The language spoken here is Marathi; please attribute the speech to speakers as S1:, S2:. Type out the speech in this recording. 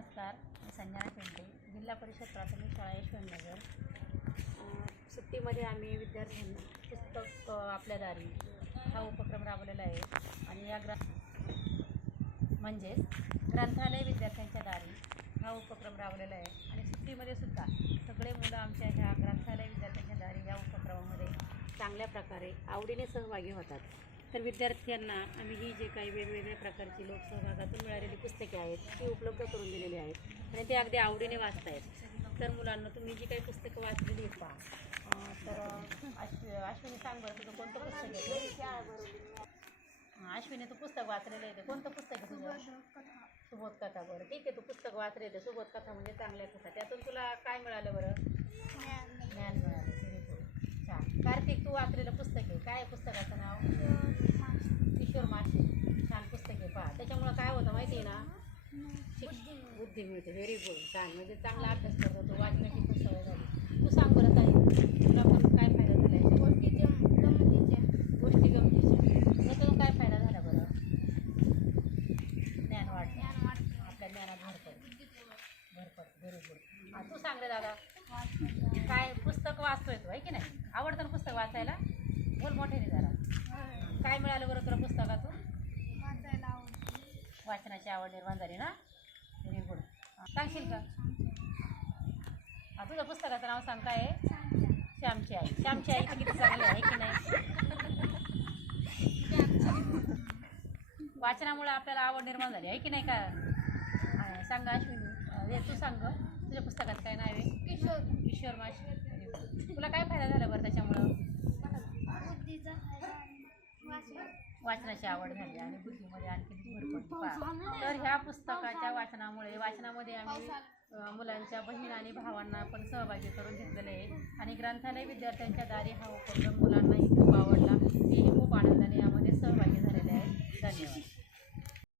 S1: नमस्कार मी संजना पेंडे जिल्हा परिषद प्राथमिक शाळा यशवंतनगर. सुट्टीमध्ये आम्ही विद्यार्थ्यांनी पुस्तक आपल्या दारी. हा उपक्रम राबवलेला आहे आणि या ग्रा म्हणजेच ग्रंथालय विद्यार्थ्यांच्या दारी हा उपक्रम राबवलेला आहे. आणि सुट्टीमध्ये सुद्धा सगळे मुलं आमच्या ह्या ग्रंथालय विद्यार्थ्यांच्या दारी या उपक्रमामध्ये चांगल्या प्रकारे आवडीने सहभागी होतात. तर विद्यार्थ्यांना आम्ही ही जे काही वेगवेगळ्या प्रकारची लोकसहभागातून मिळालेली पुस्तके आहेत ती उपलब्ध करून दिलेली आहेत आणि ते अगदी आवडीने वाचत आहेत तर मुलांना तुम्ही जी काही पुस्तकं वाचलेली आहेत पहा. तर अं, अश्विनी सांग बरं तुझं कोणतं पुस्तक आहे? अश्विनी तू पुस्तक वाचलेलं आहे ते कोणतं पुस्तक आहे तुझं? सुबोध कथा बरं. ठीक आहे तू पुस्तक वाचले ते सुबोध कथा म्हणजे चांगल्या कथा. त्यातून तुला काय मिळालं बरं ज्ञान मिळालं Very good. छान कार्तिक तू वाचलेलं पुस्तक आहे काय आहे पुस्तकाचं नाव किशोर माशी छान पुस्तक आहे पहा त्याच्यामुळं काय होतं माहिती आहे ना? बुद्धी मिळते व्हेरी गुड छान. म्हणजे चांगला अभ्यास करतो तो वाचण्याची पण सवय झाली. तू सांग बरं काय तुला पण काय फायदा झाला याच्यात? गोष्टी गमतीच्या. याच्यातून काय फायदा झाला बरं? ज्ञान वाढतं आपल्या ज्ञानात भर पडते भर पडते व्हेरी गुड हां तू सांग रे दादा. काय पुस्तक वाचतोय तू आहे की नाही? आवडतं ना पुस्तक वाचायला? बोल मोठ्याने जरा. काय मिळालं बरं तुला पुस्तकातून? वाचनाची आवड निर्माण झाली ना? व्हेरी गुड सांगशील का? हा तुझं पुस्तकाचं नाव सांग काय आहे? श्यामची आई. श्यामची आई किती चांगली आहे की नाही? वाचनामुळे आपल्याला आवड निर्माण झाली आहे की नाही का? सांग अश्विनी. तू सांग. तुझ्या पुस्तकात काय नाव आहे?
S2: किशोर.
S1: किशोर माशी तुला काय फायदा झाला बरं त्याच्यामुळं? वाचनाची आवड झाली आणि बुद्धीमध्ये आणखी भर पडली. तर ह्या पुस्तकाच्या वाचनामुळे वाचनामध्ये आम्ही मुलांच्या बहीण आणि भावांना पण सहभागी करून घेतलेले आहे. आणि ग्रंथालय विद्यार्थ्यांच्या दारी हा उपक्रम मुलांनाही खूप आवडला.